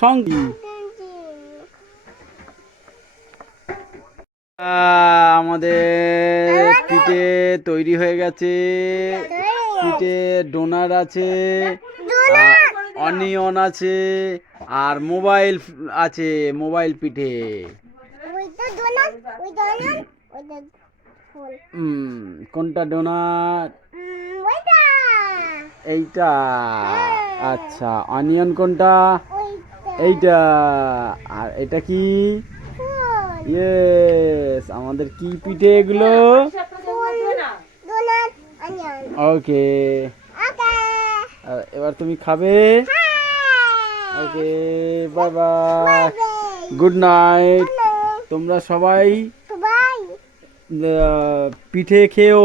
সঙ্গী আমাদের পিঠে তৈরি হয়ে গেছে। পিঠে ডোনার আছে, অনিয়ন আছে, আর মোবাইল আছে। মোবাইল পিঠে কোনটা ডোনাট? এইটা। আচ্ছা, অনিয়ন কোনটা? এইটা। আর এটা কি? ইয়েস, আমাদের কি পিঠে এগুলো? ওকে, এবার তুমি খাবে। ওকে, বাই বাই, গুড নাইট। তোমরা সবাই পিঠে খেও।